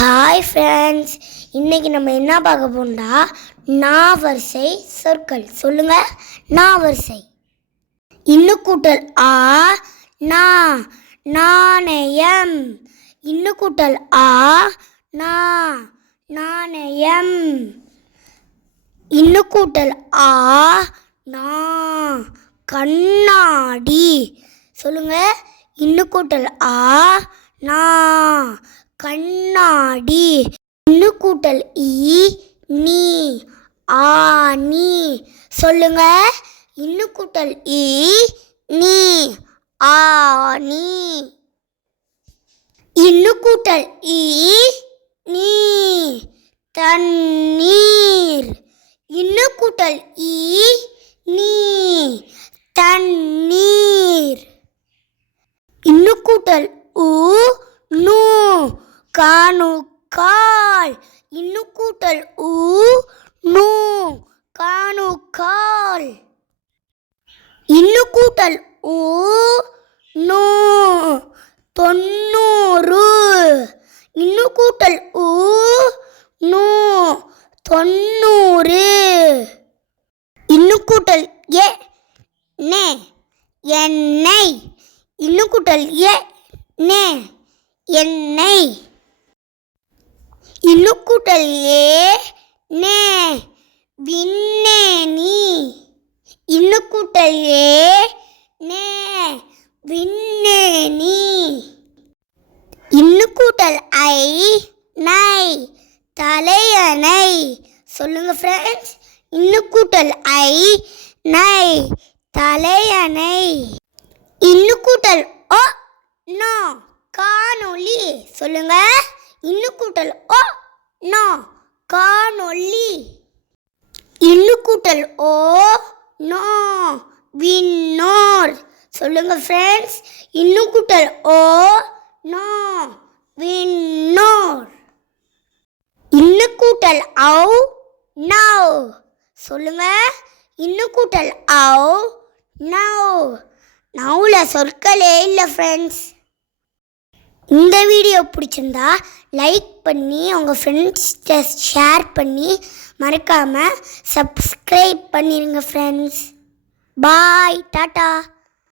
Hi friends, இன்றைக்கி நம்ம என்ன பார்க்க போகிறோம்னா நாவரிசை சொற்கள். சொல்லுங்கள். நாவரிசை. இன்னு கூட்டல் ஆ நா, நாணயம். இன்னு கூட்டல் ஆ நா, நாணயம். இன்னு கூட்டல் ஆ நா, கண்ணாடி. சொல்லுங்கள். இன்னு கூட்டல் ஆ நா, கண்ணாடி. இன்னு கூட்டல் ஈ நீ, ஆனி. சொல்லுங்க. இன்னு கூட்டல் ஈ நீ, ஆனி. இன்னு கூட்டல் ஈ நீ, தண்ணீர். இன்னு கூட்டல் ஈ நீ, தண்ணீர். இன்னு கூட்டல் உ நூ, காணுக்கால். இன்னு கூட்டல் உ நூ, காணுக்கால். இன்னு கூட்டல் உ நூ, தொண்ணூறு. இன்னு கூட்டல் உ நூ, தொண்ணூறு. இன்னு கூட்டல் எ நே, எண்ணெய். இன்னு கூட்டல் எ நே, எண்ணெய். இன்னு கூட்டல் ஏ நே, விண்ணேனி. இன்னு கூட்டல் ஏ நே, விண்ணேனி. இன்னு கூட்டல் ஐ நை, தலையணை. சொல்லுங்க ஃப்ரெண்ட்ஸ். இன்னு கூட்டல் ஐ நை, தலையணை. இன்னு கூட்டல் ஓ நோ, காணொளி. சொல்லுங்க. இன்னு கூட்டல் ஓ நோ, காணொளி. இன்னு கூட்டல் ஓ நோ, விண்ணோர். சொல்லுங்க ஃப்ரெண்ட்ஸ். இன்னு கூட்டல் ஓ நோ, விண்ணோர். இன்னு கூட்டல் ஔ நவ். சொல்லுங்க. இன்னு கூட்டல் ஔ நவ். நவுல சொற்களே இல்லை ஃப்ரெண்ட்ஸ். இந்த வீடியோ பிடிச்சிருந்தா லைக் பண்ணி உங்கள் ஃப்ரெண்ட்ஸ்கிட்ட ஷேர் பண்ணி மறக்காமல் சப்ஸ்கிரைப் பண்ணிடுங்க ஃப்ரெண்ட்ஸ். பாய், டாட்டா.